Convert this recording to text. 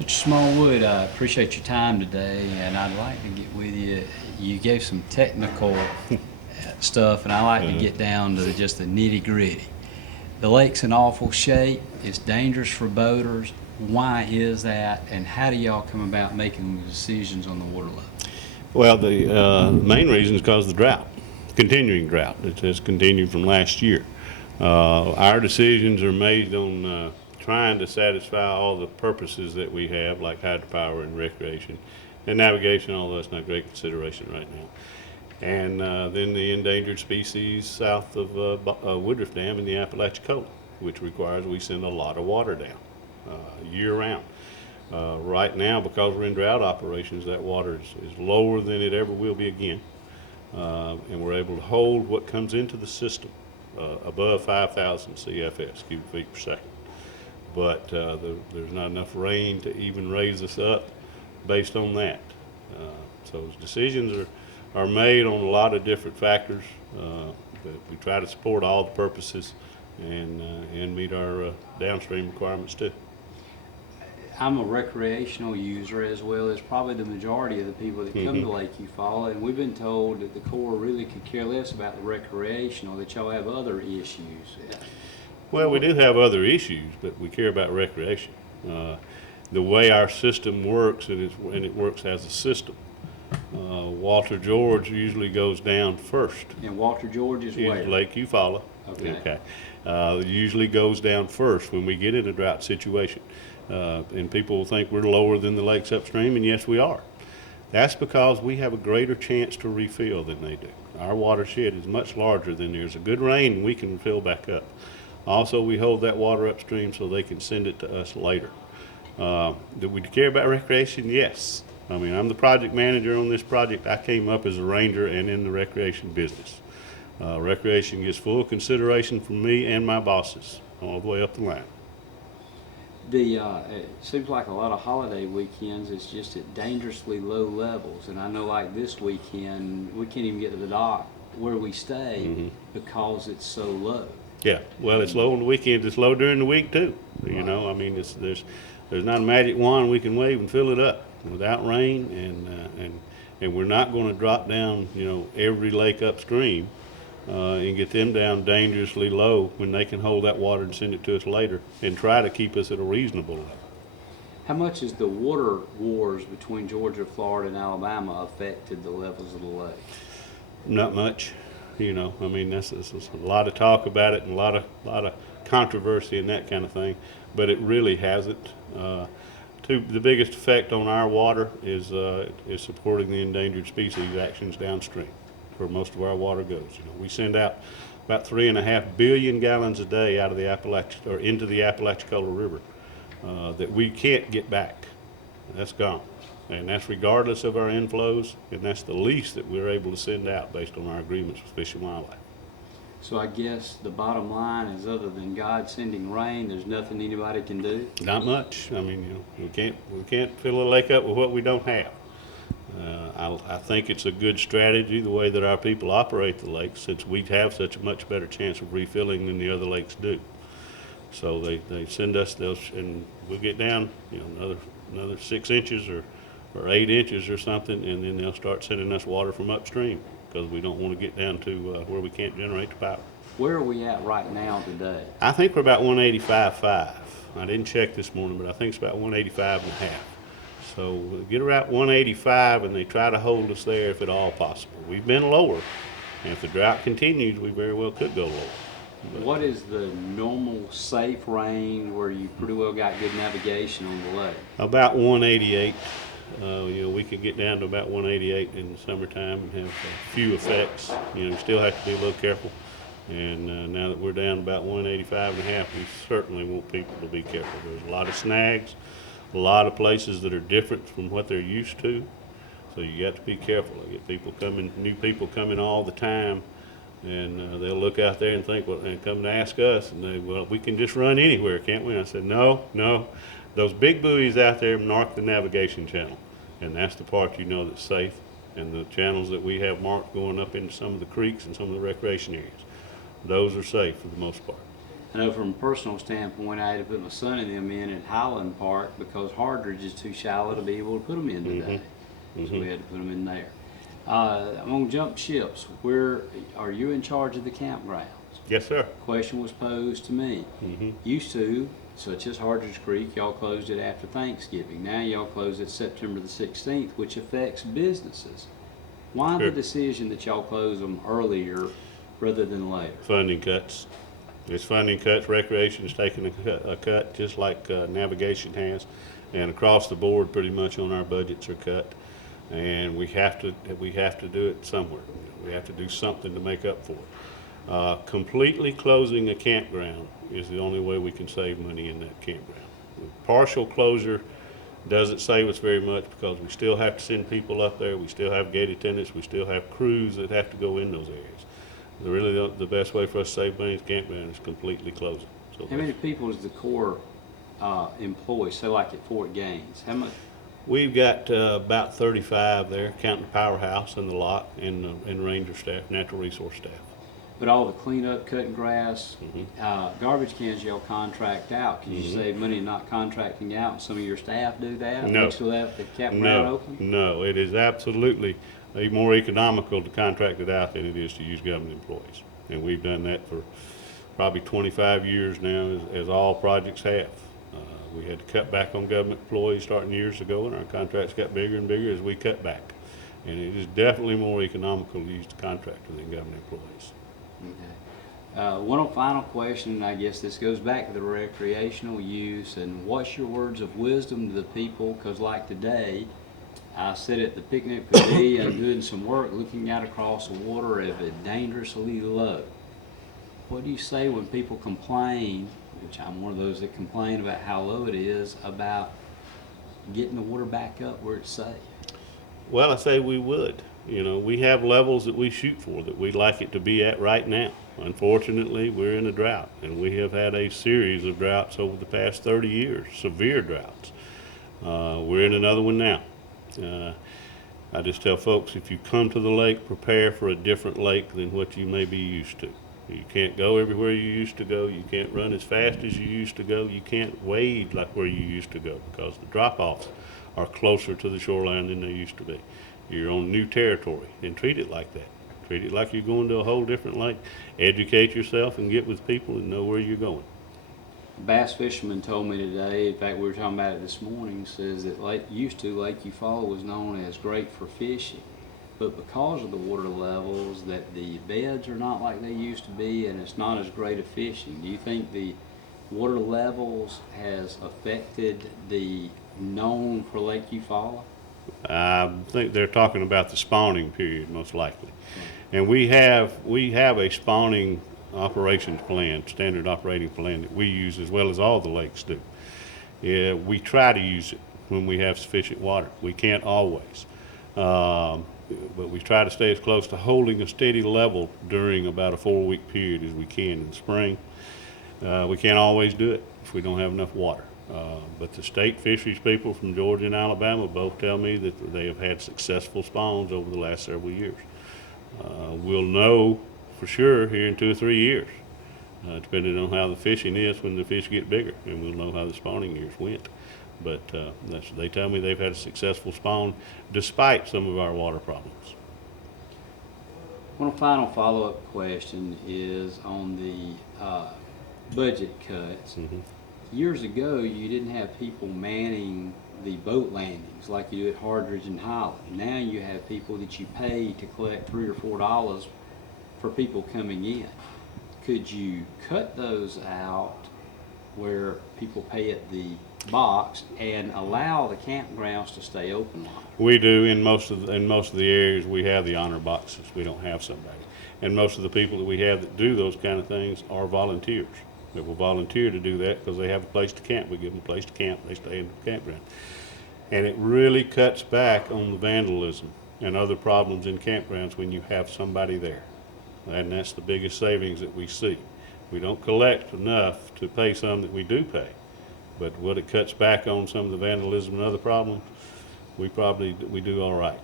Mr. Smallwood, I appreciate your time today, and I'd like to get with you. You gave some technical stuff, and I like to Uh, get down to just the nitty gritty. The lake's in awful shape. It's dangerous for boaters. Why is that, and how do y'all come about making the decisions on the water level? well, the main reason is because of the drought, continuing drought. It has continued from last year. Our decisions are made on trying to satisfy all the purposes that we have, like hydropower and recreation and navigation, although that's not great consideration right now. And then the endangered species south of Woodruff Dam in the Apalachicola, which requires we send a lot of water down year round. Right now, because we're in drought operations, that water is lower than it ever will be again, and we're able to hold what comes into the system above 5,000 CFS, cubic feet per second. But there's not enough rain to even raise us up based on that. So decisions are made on a lot of different factors, but we try to support all the purposes and meet our downstream requirements too. I'm a recreational user as well as probably the majority of the people that come to Lake Eufala, and we've been told that the Corps really could care less about the recreational, that y'all have other issues. Well, we do have other issues, but we care about recreation. The way our system works, and it works as a system. Walter George usually goes down first. And Walter George is Is where? Lake Eufala. Okay. Usually goes down first when we get in a drought situation. And people will think we're lower than the lakes upstream, and yes, we are. That's because we have a greater chance to refill than they do. Our watershed is much larger than theirs. A good rain, and we can fill back up. Also, we hold that water upstream so they can send it to us later. Do we care about recreation? Yes. I mean, I'm the project manager on this project. I came up as a ranger and in the recreation business. Recreation gets full consideration from me and my bosses all the way up the line. It seems like a lot of holiday weekends it's just at dangerously low levels, and I know like this weekend we can't even get to the dock where we stay because it's so low. Yeah, well, it's low on the weekends. It's low during the week too. You know, I mean, there's not a magic wand we can wave and fill it up without rain, and we're not going to drop down, every lake upstream and get them down dangerously low when they can hold that water and send it to us later and try to keep us at a reasonable level. How much has the water wars between Georgia, Florida, and Alabama affected the levels of the lake? Not much. I mean, that's a lot of talk about it and a lot of controversy and that kind of thing, but it really hasn't. The biggest effect on our water is supporting the endangered species actions downstream, where most of our water goes. We send out about 3.5 billion gallons a day out of the or into the Apalachicola River that we can't get back. That's gone. And that's regardless of our inflows, and that's the least that we're able to send out based on our agreements with Fish and Wildlife. So I guess the bottom line is, other than God sending rain, there's nothing anybody can do. Not much. I mean, we can't fill a lake up with what we don't have. I think it's a good strategy the way that our people operate the lakes, since we have such a much better chance of refilling than the other lakes do. So they send us those, and we'll get down, another 6 inches or 8 inches or something, and then they'll start sending us water from upstream because we don't want to get down to where we can't generate the power. Where are we at right now today? I think we're about 185.5. I didn't check this morning, but I think it's about 185 and a half. So we'll get around 185, and they try to hold us there if at all possible. We've been lower, and if the drought continues, we very well could go lower. But what is the normal safe range where you pretty well got good navigation on the lake? about 188. We could get down to about 188 in the summertime and have a few effects. You still have to be a little careful. And now that we're down about 185 and a half, we certainly want people to be careful. There's a lot of snags, a lot of places that are different from what they're used to. So you got to be careful. I get new people coming all the time, and they'll look out there and think, well, and come to ask us, and we can just run anywhere, can't we? And I said, no. Those big buoys out there mark the navigation channel, and that's the part that's safe, and the channels that we have marked going up into some of the creeks and some of the recreation areas. Those are safe for the most part. I know from a personal standpoint, I had to put my son and them in at Highland Park because Hardridge is too shallow to be able to put them in today. So we had to put them in there. I'm gonna jump ships. Where are you in charge of the campgrounds? Yes, sir. Question was posed to me. Used to, such as Hardridge Creek, y'all closed it after Thanksgiving. Now y'all close it September the 16th, which affects businesses. Why Sure. the decision that y'all close them earlier rather than later? Funding cuts. It's funding cuts. Recreation's taking a cut just like navigation has, and across the board, pretty much on our budgets are cut. And we have to do it somewhere. We have to do something to make up for it. Completely closing a campground is the only way we can save money in that campground. Partial closure doesn't save us very much because we still have to send people up there. We still have gate attendants. We still have crews that have to go in those areas. Really, the best way for us to save money in campground is completely closing. So How many people does the Corps employ, say like at Fort Gaines? How much? we've got about 35 there, counting the powerhouse and the lot and ranger staff, natural resource staff. But all the cleanup, cutting grass, garbage cans y'all contract out. Can you save money not contracting out and some of your staff do that? No. Make sure that the campground open? No, it is absolutely more economical to contract it out than it is to use government employees. And we've done that for probably 25 years now, as all projects have. We had to cut back on government employees starting years ago, and our contracts got bigger and bigger as we cut back. And it is definitely more economical to use the contractor than government employees. Okay. One final question, and I guess this goes back to the recreational use, and what's your words of wisdom to the people? Because like today, I sit at the picnic pavilion doing some work, looking out across the water of it dangerously low. What do you say when people complain, which I'm one of those that complain about how low it is, about getting the water back up where it's safe? Well, I say we would. You know, we have levels that we shoot for that we'd like it to be at right now. Unfortunately, we're in a drought, and we have had a series of droughts over the past 30 years, severe droughts. We're in another one now. I just tell folks, if you come to the lake, prepare for a different lake than what you may be used to. You can't go everywhere you used to go. You can't run as fast as you used to go. You can't wade like where you used to go because the drop-offs are closer to the shoreline than they used to be. You're on new territory, and treat it like that. Treat it like you're going to a whole different lake. Educate yourself and get with people and know where you're going. A bass fisherman told me today, in fact we were talking about it this morning, says that Lake Eufala was known as great for fishing. But because of the water levels, that the beds are not like they used to be, and it's not as great a fishing. Do you think the water levels has affected the known for Lake Eufala? I think they're talking about the spawning period, most likely. And we have a spawning operations plan, standard operating plan that we use as well as all the lakes do. Yeah, we try to use it when we have sufficient water. We can't always. But we try to stay as close to holding a steady level during about a 4-week period as we can in the spring. We can't always do it if we don't have enough water. But the state fisheries people from Georgia and Alabama both tell me that they have had successful spawns over the last several years. We'll know for sure here in 2 or 3 years, depending on how the fishing is when the fish get bigger, and we'll know how the spawning years went. But they tell me they've had a successful spawn despite some of our water problems. One final follow-up question is on the budget cuts. Years ago, you didn't have people manning the boat landings like you do at Hardridge and Highland. Now you have people that you pay to collect $3 or $4 for people coming in. Could you cut those out where people pay at the box and allow the campgrounds to stay open longer? We do in most of the areas. We have the honor boxes. We don't have somebody, and most of the people that we have that do those kind of things are volunteers that will volunteer to do that because they have a place to camp. We give them a place to camp. They stay in the campground, and it really cuts back on the vandalism and other problems in campgrounds when you have somebody there, and that's the biggest savings that we see. We don't collect enough to pay some that we do pay. But what it cuts back on some of the vandalism and other problems, we do all right.